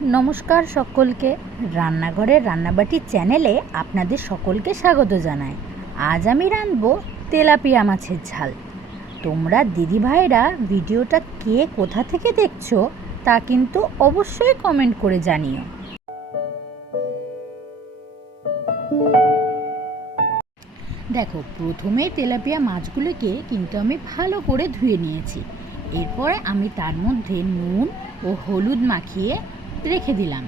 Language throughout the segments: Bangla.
নমস্কার সকলকে। রান্নাঘরের রান্নাবাটির চ্যানেলে আপনাদের সকলকে স্বাগত জানাই। আজ আমি রাঁধবো তেলাপিয়া মাছের ঝাল। তোমরা দিদিভাইরা ভিডিওটা কে কোথা থেকে দেখছো তা কিন্তু অবশ্যই কমেন্ট করে জানিও। দেখো, প্রথমেই তেলাপিয়া মাছগুলোকে কিন্তু আমি ভালো করে ধুয়ে নিয়েছি। এরপরে আমি তার মধ্যে নুন ও হলুদ মাখিয়ে রেখে দিলাম।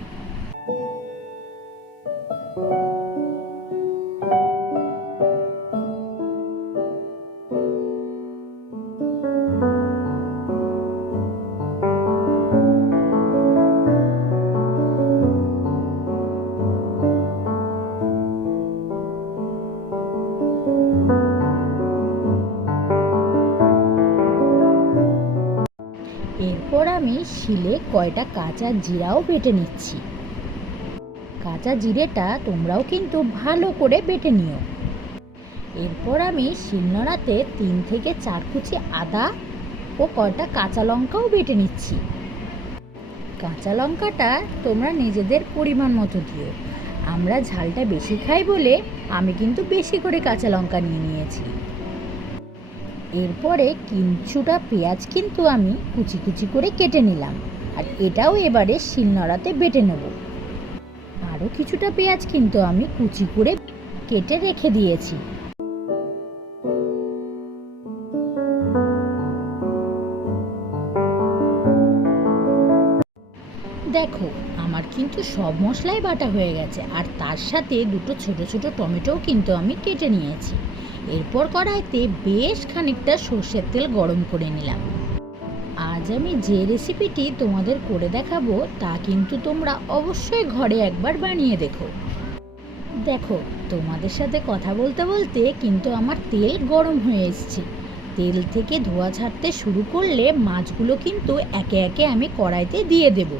এরপর আমি শিলে কয়টা কাঁচা জিরাও বেটে নিচ্ছি। কাঁচা জিরেটা তোমরাও কিন্তু ভালো করে বেটে নিও। এরপর আমি শিলনোড়াতে 3 থেকে 4 কুচি আদা ও কয়টা কাঁচা লঙ্কাও বেটে নিচ্ছি। কাঁচা লঙ্কাটা তোমরা নিজেদের পরিমাণ মতো দিও। আমরা ঝালটা বেশি খাই বলে আমি কিন্তু বেশি করে কাঁচা লঙ্কা নিয়ে নিয়েছি। এরপরে কিছুটা পেঁয়াজ কিন্তু আমি কুচি কুচি করে কেটে নিলাম, আর এটাও এবারে শিলনোড়াতে বেটে নেব। আরও কিছুটা পেঁয়াজ কিন্তু আমি কুচি করে কেটে রেখে দিয়েছি। দেখো, আমার কিন্তু সব মশলাই বাটা হয়ে গেছে, আর তার সাথে দুটো ছোট ছোট টমেটোও কিন্তু আমি কেটে নিয়েছি। এরপর কড়াইতে বেশ খানিকটা সর্ষের তেল গরম করে নিলাম। আজ আমি যে রেসিপিটি তোমাদের করে দেখাবো তা কিন্তু তোমরা অবশ্যই ঘরে একবার বানিয়ে দেখো। দেখো, তোমাদের সাথে কথা বলতে বলতে কিন্তু আমার তেল গরম হয়ে এসেছে। তেল থেকে ধোঁয়া ছাড়তে শুরু করলে মাছগুলো কিন্তু একে একে আমি কড়াইতে দিয়ে দেব।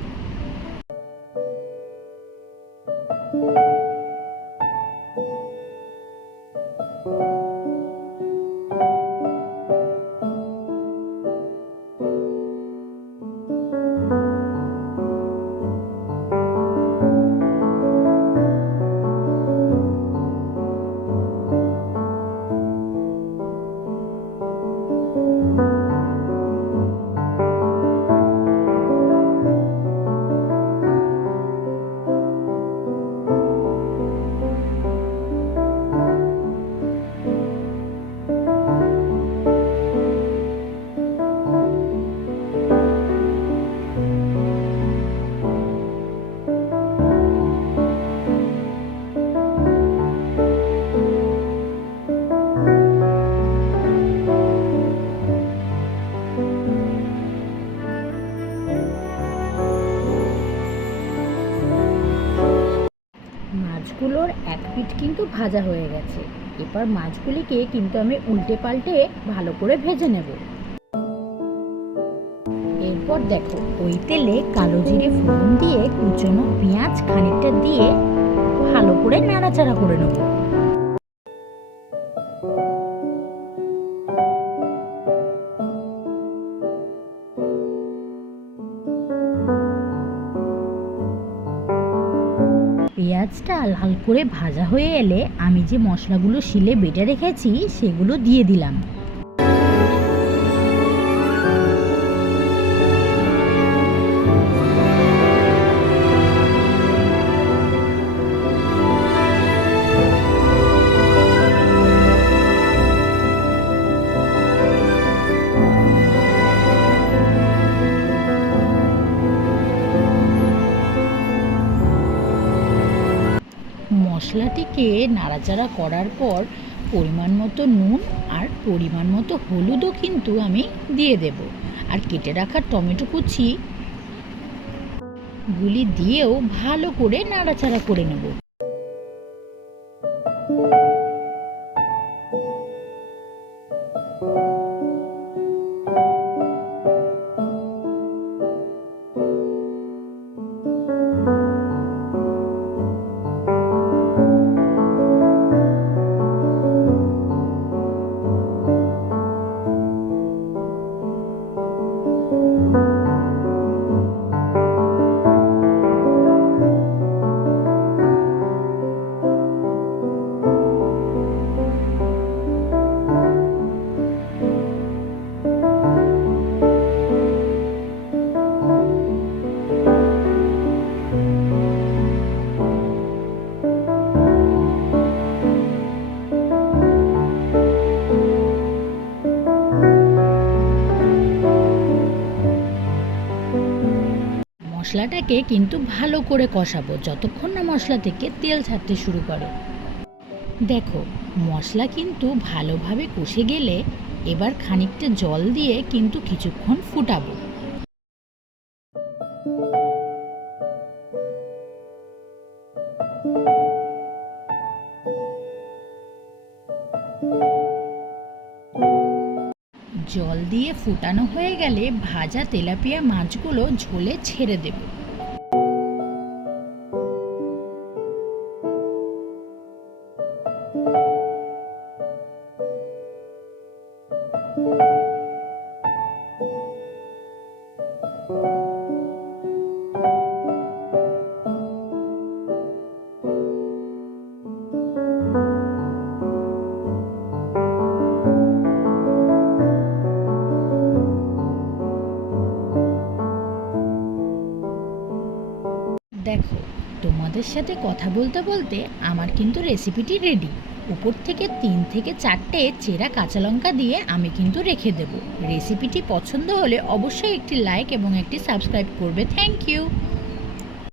মাছগুলোর এক পিঠ কিন্তু ভাজা হয়ে গেছে। এবার মাছগুলিকে কিন্তু আমি উল্টে পাল্টে ভালো করে ভেজে নেব। এরপর দেখো, ওই তেলে কালো জিরে ফোড়ন দিয়ে কুচনো পেঁয়াজ খানিকটা দিয়ে ভালো করে নাড়াচাড়া করে নেব। পেঁয়াজটা লাল করে ভাজা হয়ে এলে আমি যে মশলাগুলো শিলে বেটে রেখেছি সেগুলো দিয়ে দিলাম। মশলাটিকে নাড়াচাড়া করার পর পরিমাণ মতো নুন আর পরিমাণ মতো হলুদও কিন্তু আমি দিয়ে দেব, আর কেটে রাখা টমেটো কুচি গুলি দিয়েও ভালো করে নাড়াচাড়া করে নেব। মশলাটাকে কিন্তু ভালো করে কষাবো যতক্ষণ না মশলা থেকে তেল ছাড়তে শুরু করে। দেখো, মশলা কিন্তু ভালোভাবে কষে গেলে এবার খানিকটা জল দিয়ে কিন্তু কিছুক্ষণ ফুটাবো। জল দিয়ে ফুটানো হয়ে গেলে ভাজা তেলাপিয়া মাছগুলো ঝোলে ছেড়ে দেব। দেখো, তোমাদের সাথে কথা বলতে বলতে আমার কিন্তু রেসিপিটি রেডি। উপর থেকে 3 থেকে 4টে চেরা কাঁচা লঙ্কা দিয়ে আমি কিন্তু রেখে দেব। রেসিপিটি পছন্দ হলে অবশ্যই একটি লাইক এবং একটি সাবস্ক্রাইব করবে। Thank you.